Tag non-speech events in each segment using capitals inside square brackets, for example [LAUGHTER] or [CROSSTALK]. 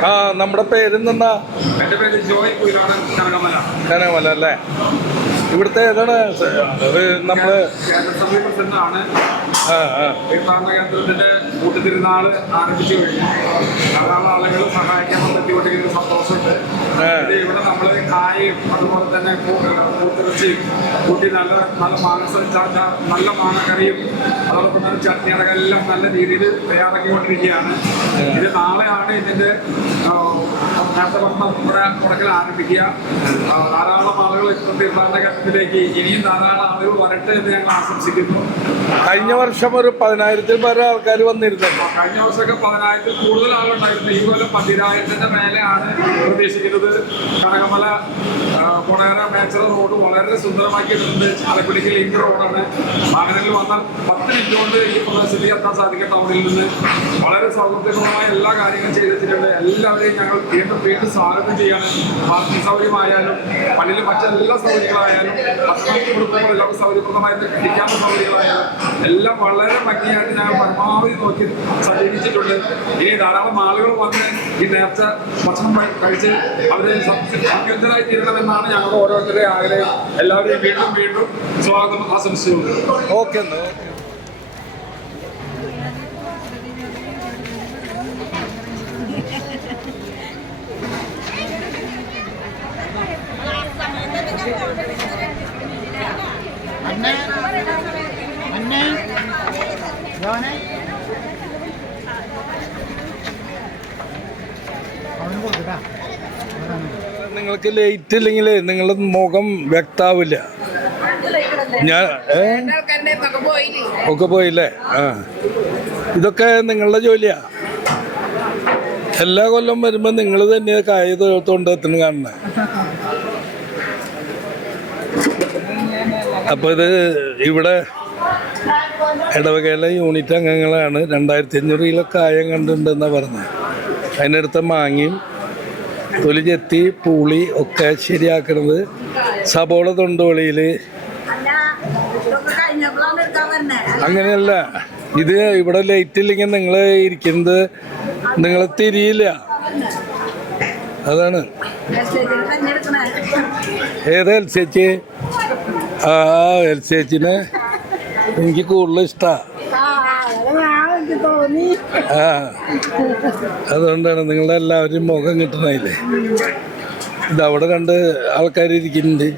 ആ നമ്മുടെ പേര് കുയിലാണ് കനകമല അല്ലേ? ഇവിടുത്തെ ഏതാണ്? നമ്മൾ ആരംഭിച്ചു കഴിഞ്ഞു. ധാരാളം ആളുകൾ സഹായിക്കാൻ പറ്റിക്കൊണ്ടിരിക്കുന്ന സന്തോഷമുണ്ട് ഇത് ഇവിടെ നമ്മൾ കായയും അതുപോലെ തന്നെ കൂത്തിറച്ചിയും കൂട്ടി നല്ല നല്ല മാംസ നല്ല മാങ്ങക്കറിയും അതോടൊപ്പം തന്നെ ചട്നി അടക്കെല്ലാം നല്ല രീതിയിൽ തയ്യാറാക്കിക്കൊണ്ടിരിക്കുകയാണ്. ഇത് നാളെയാണ് ഇതിന്റെ നേരത്തെ പറഞ്ഞ നമ്മുടെ തുടക്കൽ ആരംഭിക്കുക. ധാരാളം ആളുകൾ ഇപ്പോൾ തീർത്ഥാടന ഘട്ടത്തിലേക്ക് ഇനിയും ധാരാളം ആളുകൾ വരട്ടെ എന്ന് ഞങ്ങൾ ആശംസിക്കുന്നു. കഴിഞ്ഞ വർഷം ഒരു പതിനായിരത്തിൽ പരം ആൾക്കാർ വന്നിരുന്നു. കഴിഞ്ഞ വർഷമൊക്കെ പതിനായിരത്തിൽ കൂടുതൽ ആളുണ്ടായിരുന്നു. ഈ കൊല്ലം പതിനായിരത്തിന്റെ മേലെയാണ് പ്രതീക്ഷിക്കുന്നത് കനകമല പൊണേറ മേച്ചറ റോഡ് വളരെ സുന്ദരമാക്കിയിട്ടുണ്ട്. ചാലക്കുടിക്ക് ലിങ്ക് റോഡാണ്. വാഹനങ്ങളിൽ വന്നാൽ പത്ത് മിനിറ്റ് കൊണ്ട് ഈ പ്രദേശത്ത് എത്താൻ സാധിക്കും ടൗണിൽ നിന്ന്. വളരെ സൗഹൃദപരമായ എല്ലാ കാര്യങ്ങളും ചെയ്തിട്ടുണ്ട്. എല്ലാവരെയും ഞങ്ങൾ വീണ്ടും വീണ്ടും സ്വാഗതം ചെയ്യാണ്. പാർക്കിംഗ് സൗകര്യമായാലും പള്ളിയിലെ മറ്റെല്ലാ സൗകര്യങ്ങളായാലും ഭക്ഷണം കൊടുക്കുമ്പോൾ എല്ലാവരും സൗകര്യപ്രദമായിട്ട് കിട്ടിക്കാത്ത സൗകര്യങ്ങളായാലും എല്ലാം വളരെ ഭംഗിയായിട്ട് ഞങ്ങൾ പരമാവധി നോക്കി സമീപിച്ചിട്ടുണ്ട് ഇനി ധാരാളം ആളുകൾ വന്ന് ഈ നേർച്ച ഭക്ഷണം കഴിച്ച് അവരെ സംയുക്തരായി തീരണമെന്നാണ് ഞങ്ങൾ ഓരോരുത്തരുടെ ആഗ്രഹം. എല്ലാവരെയും വീണ്ടും വീണ്ടും സ്വാഗതം ആശംസിച്ചുകൊണ്ട് ഓക്കെ എന്നാ ഓക്കെ അന്നെ അന്നെ ജോനെ അവന് കൊടുക്കട്ടാ നിങ്ങൾക്ക് ലൈറ്റ് ഇല്ലെങ്കിൽ നിങ്ങളുടെ മുഖം വ്യക്താവില്ല. ഞാൻ? ഒക്കെ പോയില്ലേ? ആ. ഇതൊക്കെ നിങ്ങളുടെ ജോലിയാ. എല്ലാ കൊല്ലം വരുമ്പോൾ നിങ്ങൾ തന്നെ കായ തൊണ്ടെത്തുന്നു കാണണേ അപ്പൊ ഇത് ഇവിടെ ഇടവകയിലെ യൂണിറ്റ് അംഗങ്ങളാണ്. രണ്ടായിരത്തി അഞ്ഞൂറ് കിലോ കായം കണ്ടിട്ടുണ്ടെന്നാണ് പറഞ്ഞത് അതിനടുത്ത മാങ്ങയും തൊലി ചെത്തി പൂളി ഒക്കെ ശരിയാക്കുന്നത് സബോള വരണേ അങ്ങനെയല്ല ഇത് ഇവിടെ ലൈറ്റ് ഇല്ലെങ്കിൽ നിങ്ങൾ ഇരിക്കുന്നത് നിങ്ങൾ തിരിയില്ല. അതാണ്. ഏതാ എൽ സി എച്ച്? ആ എൽ സി എച്ചിനെ എനിക്ക് കൂടുതൽ ഇഷ്ടമാണ് ആ അതൊക്കെ ഞാൻ എനിക്ക് തോന്നി ആ അതുകൊണ്ടാണ് നിങ്ങളുടെ എല്ലാവരും മുഖം കിട്ടണതില്ലേ ഇത് അവിടെ കണ്ട് ആൾക്കാർ ഇരിക്കുന്നുണ്ട്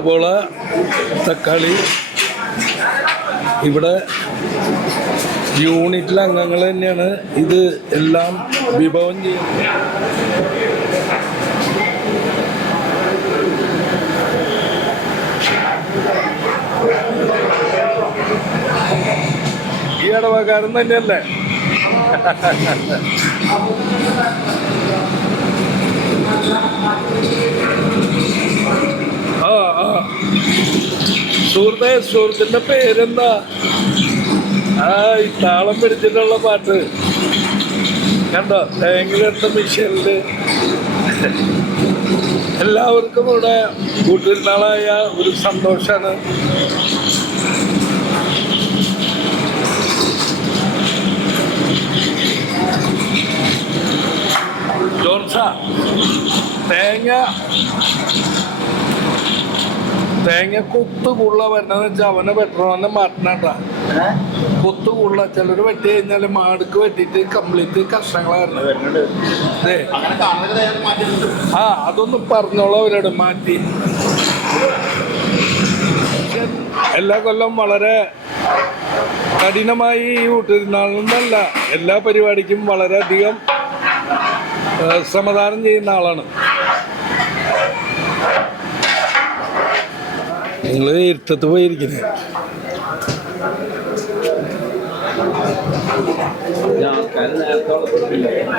സബോള തക്കാളി. ഇവിടെ യൂണിറ്റിലെ അംഗങ്ങൾ തന്നെയാണ്. ഇത് എല്ലാം വിഭവം ചെയ്യുന്നത്. ഈ ഇടവകാരൻ തന്നെയല്ലേ? ആ [LAUGHS] ആ സുഹൃത്തെ സുഹൃത്തിന്റെ പേരെന്താ? ആ ഈ താളം പിടിച്ചിട്ടുള്ള പാട്ട്. കണ്ടോ? തേങ്ങിലെടുത്ത മിഷനിൽ എല്ലാവർക്കും ഇവിടെ കൂട്ടിരുന്നാളായ ഒരു സന്തോഷാണ്. ജോൺസ തേങ്ങ തേങ്ങ കൊത്ത് കൂടുതല വരണമെന്ന് വെച്ചാൽ അവനെ വെട്ടണമെന്ന് മാറ്റണട്ടാ. കൊത്ത് കൂടുതല ചിലർ വെട്ടി കഴിഞ്ഞാൽ മാടുക്ക് വെട്ടിട്ട് കംപ്ലീറ്റ് കഷ്ണങ്ങളായിരുന്നു. ആ അതൊന്നും പറഞ്ഞോളൂ അവരോട് മാറ്റി. എല്ലാ കൊല്ലം വളരെ കഠിനമായി ഈ ഊട്ടിരുന്നാളെന്നല്ല എല്ലാ പരിപാടിക്കും വളരെയധികം സമാധാനം ശ്രമദാനം ചെയ്യുന്ന ആളാണ്. നിങ്ങൾ ഇരുട്ടത്ത് പോയിരിക്കുന്നത്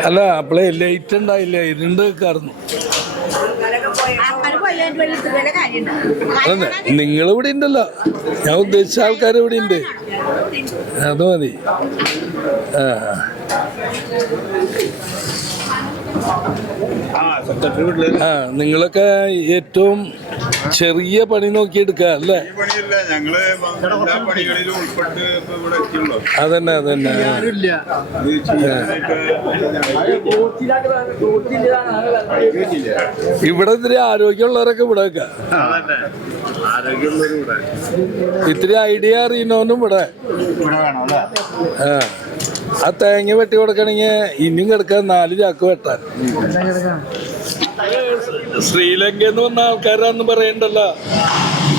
അല്ല അപ്പളേ ലൈറ്റ് ഉണ്ടായില്ല? ഇരുണ്ട് കാര്യമുണ്ടോ. അതെ നിങ്ങൾ ഇവിടെ ഉണ്ടല്ലോ. ഞാൻ ഉദ്ദേശിച്ച ആൾക്കാർ ഇവിടെ ഉണ്ട്. അത് മതി. ആ. നിങ്ങളൊക്കെ ഏറ്റവും ചെറിയ പണി നോക്കി എടുക്കുക അല്ലേ? ഈ പണിയല്ല ഞങ്ങൾ എല്ലാ പണികളിലും ഉൾപ്പെട്ട് ഇപ്പൊ ഇവിടെ എത്തിയുള്ളൂ. അതന്നെ അതന്നെ. ഇവിടെ ഇത്തിരി ആരോഗ്യമുള്ളവരൊക്കെ ഇവിടെ വെക്ക ഇത്തിരി ഐഡിയ അറിയുന്നവനും ഇവിടെ. ഇവിടെ വേണം അല്ലേ? ആ. ആ തേങ്ങ വെട്ടി കൊടുക്കണെങ്കിൽ ഇനിയും കിടക്കാൻ നാല് ചാക്ക് വെട്ടാൻ. ശ്രീലങ്കയിൽ നിന്ന് വന്ന ആൾക്കാരാന്ന് പറയണ്ടല്ല.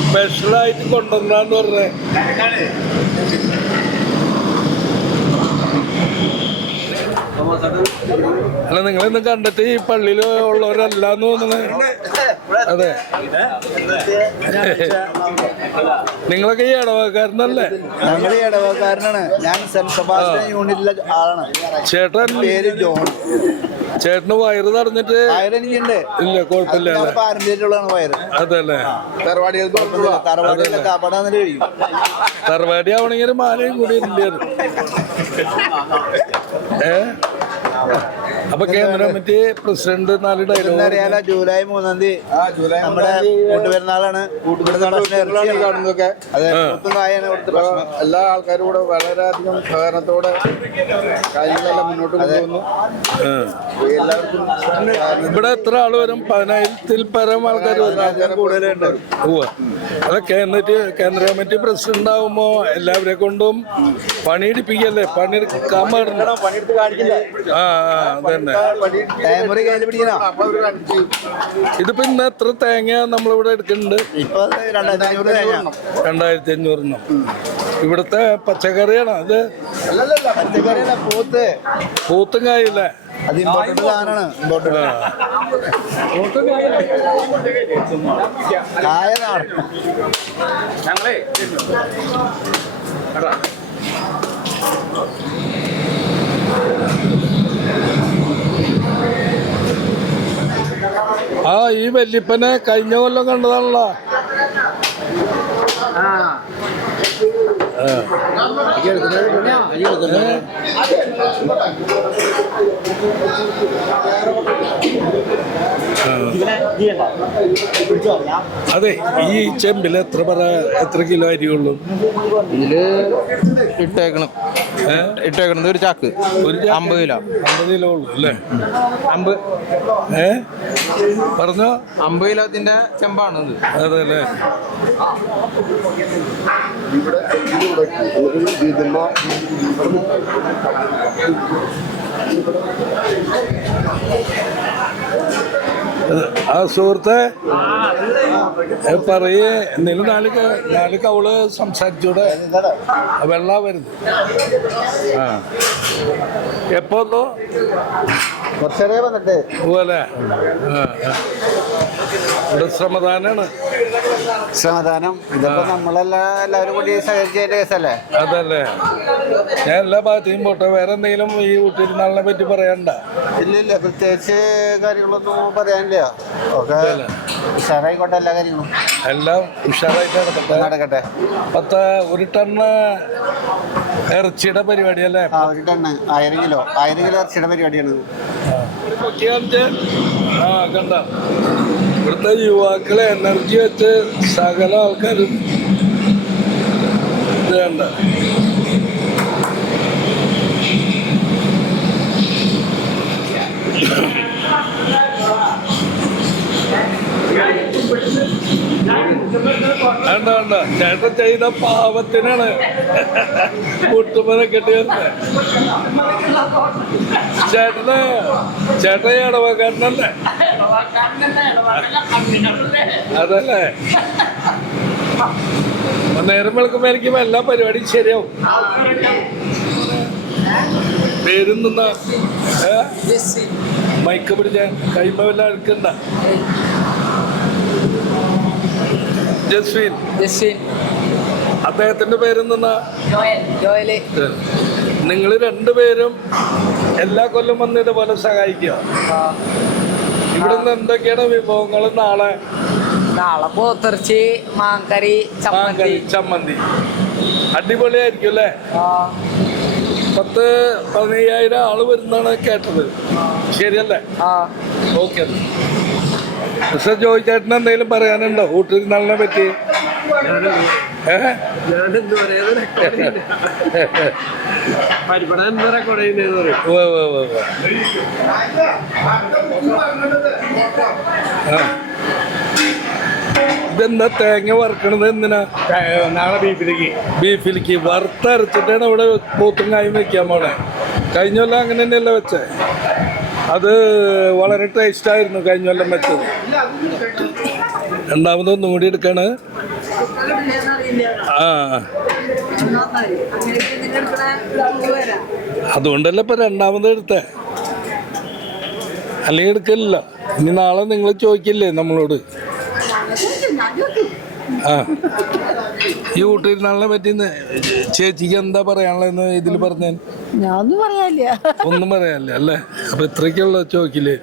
സ്പെഷ്യലായിട്ട് കൊണ്ടുവന്നാന്ന് പറഞ്ഞേ. അല്ല നിങ്ങളിന്ന് കണ്ടിട്ട് ഈ പള്ളിയിൽ ഉള്ളവരല്ലാന്ന് തോന്നുന്നത് അതെ. നിങ്ങളൊക്കെ ഈ ഇടവക്കാരനല്ലേ ഞങ്ങൾ ഈ ഇടവക്കാരനാണ് ഞാൻ സെന്റ് സെബാസ്റ്റ്യൻ യൂണിറ്റിലെ ആളാണ്. ചേട്ടൻ പേര് ജോൺ. ചേട്ടന് വയറ് തടഞ്ഞിട്ട് വയറെനിക്കുണ്ട് ഇല്ല കുഴപ്പമില്ല വയറ്. അതല്ലേ? തറവാടികൾക്ക് കഴിയും. തറവാടി ആവണമെങ്കിൽ മാലയും കൂടി ഇല്ലായിരുന്നു ഏ? അപ്പൊ കേന്ദ്ര കമ്മിറ്റി പ്രസിഡന്റ് നാല് ഡയലോഗ് അറിയാലോ ജൂലൈ മൂന്നാം തീയതി നമ്മുടെ കൂട്ടുപെരുന്നാളാണ്. കാണുന്നതൊക്കെ. അതെ എല്ലാ ആൾക്കാരും കൂടെ വളരെയധികം സഹകരണത്തോടെ കാര്യങ്ങളെല്ലാം മുന്നോട്ട് കൊണ്ടുപോകുന്നു എല്ലാവർക്കും ഇവിടെ എത്ര ആൾ വരും? പതിനായിരത്തിൽ പരം ആൾക്കാർ വരും. കൂടുതലുണ്ട്. അല്ല കേന്ദ്ര കേന്ദ്ര കമ്മിറ്റി പ്രസിഡന്റ് ആവുമ്പോ എല്ലാവരെ കൊണ്ടും പണിയെടുപ്പിക്കല്ലേ? പണി കാണിക്കില്ല. ആ ആ, ഇതിപ്പോ ഇന്ന് എത്ര തേങ്ങ നമ്മളിവിടെ എടുക്കുന്നുണ്ട് ഇപ്പൊ രണ്ടായിരത്തി അഞ്ഞൂറിനും ഇവിടുത്തെ പച്ചക്കറിയാണ് അത് പോത്ത്. പൂത്തും കായില്ലേ? അത് സാധനമാണ് ഞങ്ങളേ എടാ ആ ഈ വല്യപ്പനെ കഴിഞ്ഞ കൊല്ലം കണ്ടതാണല്ലോ. അതെ ഈ ചെമ്പിൽ എത്ര പറ എത്ര കിലോ അരിയുള്ളൂ ഇതിൽ ഇട്ടേക്കണം? ഇട്ടേക്കണത് ഒരു ചാക്ക്. അമ്പത് കിലോ. അമ്പത് കിലോ ഉള്ളൂ അല്ലേ? അമ്പ്. ഏ? പറഞ്ഞോ? അമ്പത് കിലോത്തിന്റെ ചെമ്പാണ് ഇത്. അതെ അല്ലേ? ആ സുഹൃത്തെ ഏ, പറയേ. എന്തെങ്കിലും നാല് നാല് കവൾ സംസാരിച്ചൂടെ. വെള്ള വരുന്നത് ആ. എപ്പോ വന്നു? കുറച്ചേരെ വന്നിട്ട്. പോലെ ഇവിടെ ശ്രമദാനാണ്. സമാധാനം ഇതിപ്പോ നമ്മളെല്ലാം എല്ലാവരും കൂടി സഹകരിച്ചതിന്റെ കേസല്ലേ? അതല്ലേ. ഞാൻ എല്ലാ ഭാഗത്തേക്കും പോട്ടെ. വേറെ എന്തെങ്കിലും ഈ ഊട്ടിരുന്നാളിനെ പറ്റി പറയണ്ട. ഇല്ല ഇല്ല പ്രത്യേകിച്ച് കാര്യങ്ങളൊന്നും പറയാനില്ല. ഒക്കെ എല്ലാ കാര്യങ്ങളും? എല്ലാം ഉഷാറായിട്ട് നടക്കട്ടെ. നടക്കട്ടെ. പത്ത് ഒരു ടണ്ണ് ഇറച്ചിയുടെ പരിപാടിയല്ലേ ആ ഒരു ടണ്ണ്. ആയിരം കിലോ. ആയിരം കിലോ ഇറച്ചിയുടെ പരിപാടിയാണ്. ആ കണ്ട? ഇവിടുത്തെ യുവാക്കളെ എനർജി വെച്ച് സകല ആൾക്കാരും ഇത് കണ്ട? വേണ്ട വേണ്ട. ചേട്ടൻ ചെയ്ത പാവത്തിനാണ് കെട്ടി കെട്ടിയത്. ചേട്ടന് ചേട്ടൻ ഇടവക്കാരനല്ലേ അതല്ലേ? നേരം നേരം വെളുക്കുമ്പോഴായിരിക്കും എല്ലാ പരിപാടിയും ശരിയാവും. പേരും നിന്ന മൈക്ക് പിടിച്ച കൈമ വല്ല എടുക്കണ്ട ജസ്വിൻ. അദ്ദേഹത്തിന്റെ പേര് നിന്ന ജോയൽ. നിങ്ങൾ രണ്ടുപേരും എല്ലാ കൊല്ലം വന്ന് ഇതുപോലെ സഹായിക്കുക. ഇവിടുന്ന് എന്തൊക്കെയാണ് വിഭവങ്ങൾ നാളെ? നാളെ പോത്തിറച്ചി മാങ്കറി ചമ്മന്തി. ചമ്മന്തി. അടിപൊളിയായിരിക്കും അല്ലേ? പത്ത് പതിനയ്യായിരം ആൾ വരുന്നാണ് കേട്ടത്. ശരിയല്ലേ? ഓക്കെ. മിസ്റ്റർ ജോയി ചേട്ടൻ എന്തെങ്കിലും പറയാനുണ്ടോ? ഊട്ടിരുന്നാളിനെ പറ്റി. ഇതെന്താ തേങ്ങ വറുക്കണത് എന്തിനാ? നാളെ ബീഫിലേക്ക്. ബീഫിലേക്ക് വറുത്തരച്ചിട്ടാണ് ഇവിടെ പോത്തും കായും വെക്കാൻ പോണേ കഴിഞ്ഞ കൊല്ലം അങ്ങനെ തന്നെയല്ല വെച്ചേ? അത് വളരെ ടേസ്റ്റായിരുന്നു കഴിഞ്ഞ കൊല്ലം വെച്ചത്. രണ്ടാമതൊന്നും കൂടി എടുക്കാണ്. ആ. അതുകൊണ്ടല്ലേ ഇപ്പൊ രണ്ടാമത് എടുത്തേ. അല്ലെങ്കിൽ എടുക്കില്ല ഇനി നാളെ നിങ്ങൾ ചോദിക്കില്ലേ നമ്മളോട്? ആ. ഈ കൂട്ടിരുന്നാളിനെ പറ്റി ചേച്ചിക്ക് എന്താ പറയാനുള്ളതെന്ന് ഇതിൽ പറഞ്ഞാൽ? ഒന്നും പറയാനില്ല. ഒന്നും പറയാനില്ല അല്ലേ? അപ്പൊ ഇത്രയ്ക്കുള്ള ചോദിക്കില്ലേ